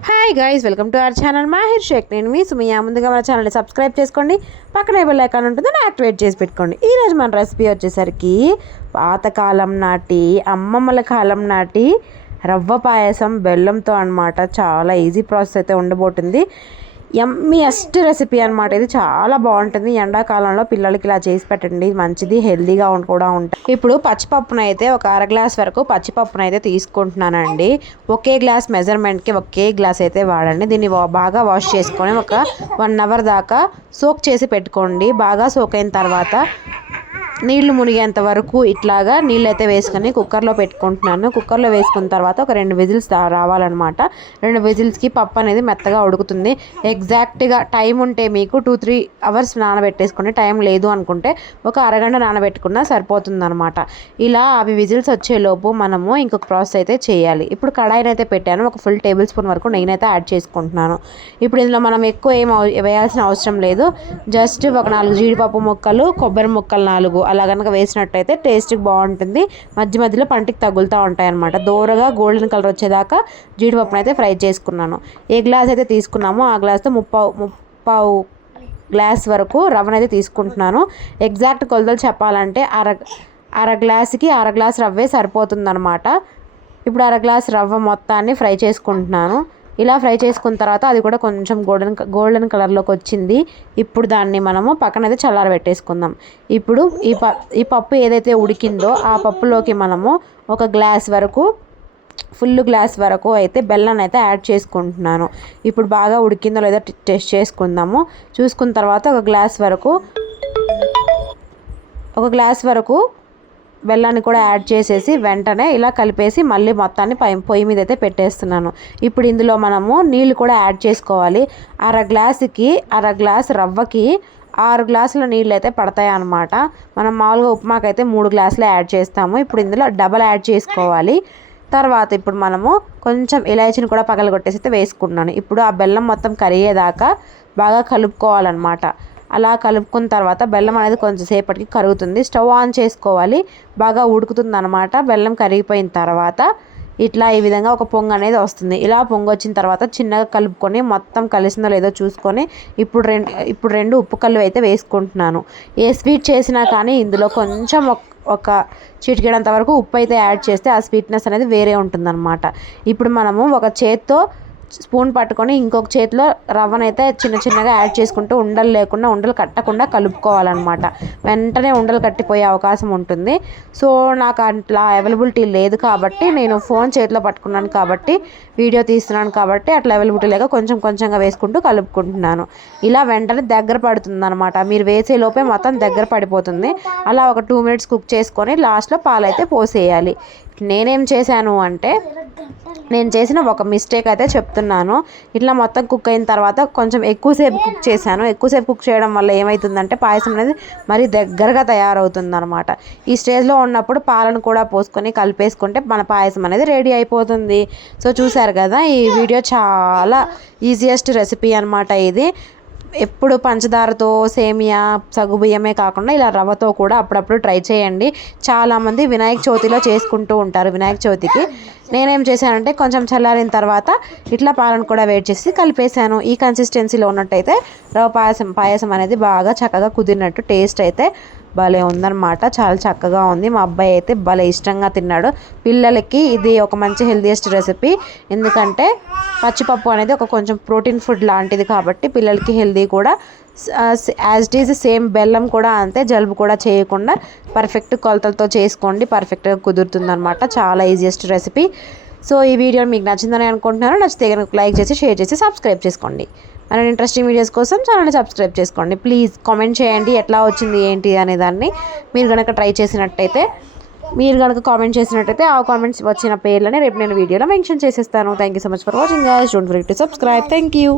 Hi guys, welcome to our channel Mahir Sheikh. నేను మీ Sumayya. ముందుగా మన ఛానల్ని సబ్స్క్రైబ్ చేసుకోండి, పక్కనే బెల్ ఐకాన్ ఉంటుందని యాక్టివేట్ చేసి పెట్టుకోండి. ఈరోజు మన రెసిపీ వచ్చేసరికి పాతకాలం నాటి అమ్మమ్మల కాలం నాటి రవ్వ పాయసం బెల్లంతో అనమాట. చాలా ఈజీ ప్రాసెస్ అయితే ఉండబోతుంది. యమ్మీయెస్ట్ రెసిపీ అనమాట. ఇది చాలా బాగుంటుంది. ఎండాకాలంలో పిల్లలకి ఇలా చేసి పెట్టండి, మంచిది, హెల్తీగా కూడా ఉంటాయి. ఇప్పుడు పచ్చిపప్పునైతే ఒక అర గ్లాస్ వరకు పచ్చిపప్పునైతే తీసుకుంటున్నానండి. ఒకే గ్లాస్ మెజర్మెంట్కి ఒకే గ్లాస్ అయితే వాడండి. దీన్ని బాగా వాష్ చేసుకొని ఒక 1 అవర్ దాకా సోక్ చేసి పెట్టుకోండి. బాగా సోక్ అయిన తర్వాత నీళ్లు మునిగేంత వరకు ఇట్లాగా నీళ్ళు అయితే వేసుకొని కుక్కర్లో పెట్టుకుంటున్నాను. కుక్కర్లో వేసుకున్న తర్వాత ఒక 2 విజిల్స్ రావాలన్నమాట. 2 విజిల్స్కి పప్పు అనేది మెత్తగా ఉడుకుతుంది. ఎగ్జాక్ట్గా టైం ఉంటే మీకు 2-3 అవర్స్ నానబెట్టేసుకోండి. టైం లేదు అనుకుంటే ఒక అరగంట నానబెట్టుకున్నా సరిపోతుంది అనమాట. ఇలా అవి విజిల్స్ వచ్చేలోపు మనము ఇంకొక ప్రాసెస్ అయితే చేయాలి. ఇప్పుడు కడాయిని అయితే పెట్టాను. ఒక ఫుల్ టేబుల్ స్పూన్ వరకు నెయ్యి అయితే యాడ్ చేసుకుంటున్నాను. ఇప్పుడు ఇందులో మనం ఎక్కువ ఏం వేయాల్సిన అవసరం లేదు. జస్ట్ ఒక 4 జీడిపప్పు ముక్కలు, కొబ్బరి ముక్కలు 4 అలా కనుక వేసినట్టయితే టేస్ట్కి బాగుంటుంది. మధ్య మధ్యలో పంటికి తగులుతూ ఉంటాయి అనమాట. దూరగా గోల్డెన్ కలర్ వచ్చేదాకా జీడిపప్పును అయితే ఫ్రై చేసుకున్నాను. ఏ గ్లాస్ అయితే తీసుకున్నామో ఆ గ్లాస్తో ముప్పావు గ్లాస్ వరకు రవ్వనైతే తీసుకుంటున్నాను. ఎగ్జాక్ట్ కొలతలు చెప్పాలంటే అర గ్లాస్కి అర గ్లాస్ రవ్వే సరిపోతుందన్నమాట. ఇప్పుడు అర గ్లాస్ రవ్వ మొత్తాన్ని ఫ్రై చేసుకుంటున్నాను. ఇలా ఫ్రై చేసుకున్న తర్వాత అది కూడా కొంచెం గోల్డెన్ కలర్లోకి వచ్చింది. ఇప్పుడు దాన్ని మనము పక్కనైతే చల్లారబెట్టేసుకుందాం. ఇప్పుడు ఈ పప్పు ఏదైతే ఉడికిందో ఆ పప్పులోకి మనము ఒక గ్లాస్ వరకు, ఫుల్ గ్లాస్ వరకు అయితే బెల్లాన్ని అయితే యాడ్ చేసుకుంటున్నాను. ఇప్పుడు బాగా ఉడికిందో లేదో టెస్ట్ చేసుకుందాము. చూసుకున్న తర్వాత ఒక గ్లాస్ వరకు బెల్లాన్ని కూడా యాడ్ చేసేసి వెంటనే ఇలా కలిపేసి మళ్ళీ మొత్తాన్ని పొయ్యి మీద అయితే పెట్టేస్తున్నాను. ఇప్పుడు ఇందులో మనము నీళ్ళు కూడా యాడ్ చేసుకోవాలి. అర గ్లాస్ రవ్వకి 6 గ్లాసుల నీళ్ళు అయితే పడతాయి అన్నమాట. మనం మామూలుగా ఉప్మాకైతే 3 గ్లాసులు యాడ్ చేస్తాము. ఇప్పుడు ఇందులో డబల్ యాడ్ చేసుకోవాలి. తర్వాత ఇప్పుడు మనము కొంచెం ఇలాచీని కూడా పగలగొట్టేసి అయితే వేసుకుంటున్నాను. ఇప్పుడు ఆ బెల్లం మొత్తం కరిగేదాకా బాగా కలుపుకోవాలన్నమాట. అలా కలుపుకున్న తర్వాత బెల్లం అనేది కొంచెం సేపటికి కరుగుతుంది. స్టవ్ ఆన్ చేసుకోవాలి. బాగా ఉడుకుతుంది అనమాట. బెల్లం కరిగిపోయిన తర్వాత ఇట్లా ఈ విధంగా ఒక పొంగు అనేది వస్తుంది. ఇలా పొంగు వచ్చిన తర్వాత చిన్నగా కలుపుకొని మొత్తం కలిసిందో లేదో చూసుకొని ఇప్పుడు 2 ఉప్పు కళ్ళు అయితే వేసుకుంటున్నాను. ఏ స్వీట్ చేసినా కానీ ఇందులో కొంచెం ఒక చిటికెడంత వరకు ఉప్పు అయితే యాడ్ చేస్తే ఆ స్వీట్నెస్ అనేది వేరే ఉంటుందన్నమాట. ఇప్పుడు మనము ఒక చేత్తో స్పూన్ పట్టుకొని ఇంకొక చేతిలో రవ్వనైతే చిన్నగా యాడ్ చేసుకుంటూ ఉండలు కట్టకుండా కలుపుకోవాలన్నమాట. వెంటనే ఉండలు కట్టిపోయే అవకాశం ఉంటుంది. సో నాకు అట్లా అవైలబిలిటీ లేదు కాబట్టి నేను ఫోన్ చేతిలో పట్టుకున్నాను కాబట్టి, వీడియో తీస్తున్నాను కాబట్టి అట్లా అవైలబిలిటీ లేక కొంచెంగా వేసుకుంటూ కలుపుకుంటున్నాను. ఇలా వెంటనే దగ్గర పడుతుంది అనమాట. మీరు వేసే లోపే మొత్తం దగ్గర పడిపోతుంది. అలా ఒక 2 మినిట్స్ కుక్ చేసుకొని లాస్ట్లో పాలైతే పోసేయాలి. నేనేం చేశాను అంటే, నేను చేసిన ఒక మిస్టేక్ అయితే చెప్తున్నాను. ఇట్లా మొత్తం కుక్ అయిన తర్వాత కొంచెం ఎక్కువసేపు కుక్ చేశాను. ఎక్కువసేపు కుక్ చేయడం వల్ల ఏమవుతుందంటే పాయసం అనేది మరీ దగ్గరగా తయారవుతుంది అనమాట. ఈ స్టేజ్లో ఉన్నప్పుడు పాలను కూడా పోసుకొని కలిపేసుకుంటే మన పాయసం అనేది రెడీ అయిపోతుంది. సో చూసారు కదా, ఈ వీడియో చాలా ఈజియెస్ట్ రెసిపీ అనమాట ఇది. ఎప్పుడు పంచదారతో, సేమియా, సగ్గుబియ్యమే కాకుండా ఇలా రవ్వతో కూడా అప్పుడప్పుడు ట్రై చేయండి. చాలామంది వినాయక చవితిలో చేసుకుంటూ ఉంటారు. వినాయక చవితికి నేనేం చేశానంటే కొంచెం చల్లారిన తర్వాత ఇట్లా పాలను కూడా వేడి చేసి కలిపేశాను. ఈ కన్సిస్టెన్సీలో ఉన్నట్టయితే రవ్వ పాయసం అనేది బాగా చక్కగా కుదిరినట్టు టేస్ట్ అయితే భలే ఉందన్నమాట. చాలా చక్కగా ఉంది. మా అబ్బాయి అయితే భలే ఇష్టంగా తిన్నాడు. పిల్లలకి ఇది ఒక మంచి హెల్తీయెస్ట్ రెసిపీ. ఎందుకంటే పచ్చిపప్పు అనేది ఒక కొంచెం ప్రోటీన్ ఫుడ్ లాంటిది కాబట్టి పిల్లలకి హెల్తీ కూడా. యాజ్ ఇట్ ఈజ్ సేమ్ బెల్లం కూడా అంతే, జలుబు కూడా చేయకుండా పర్ఫెక్ట్ కొలతలతో చేసుకోండి. పర్ఫెక్ట్గా కుదురుతుందన్నమాట. చాలా ఈజియెస్ట్ రెసిపీ. సో ఈ వీడియో మీకు నచ్చిందని అనుకుంటున్నాను. నచ్చితే కనుక లైక్ చేసి, షేర్ చేసి, సబ్స్క్రైబ్ చేసుకోండి. మరిన్ని ఇంట్రెస్టింగ్ వీడియోస్ కోసం ఛానల్ని సబ్స్క్రైబ్ చేసుకోండి. ప్లీజ్ కామెంట్ చేయండి ఎట్లా వచ్చింది ఏంటి అనే దాన్ని. మీరు కనుక కామెంట్ చేసినట్టయితే ఆ కామెంట్స్ వచ్చిన పేర్లని రేపు నేను వీడియోలో మెన్షన్ చేసేస్తాను. Thank you so much for watching guys. Don't forget to subscribe. Thank you.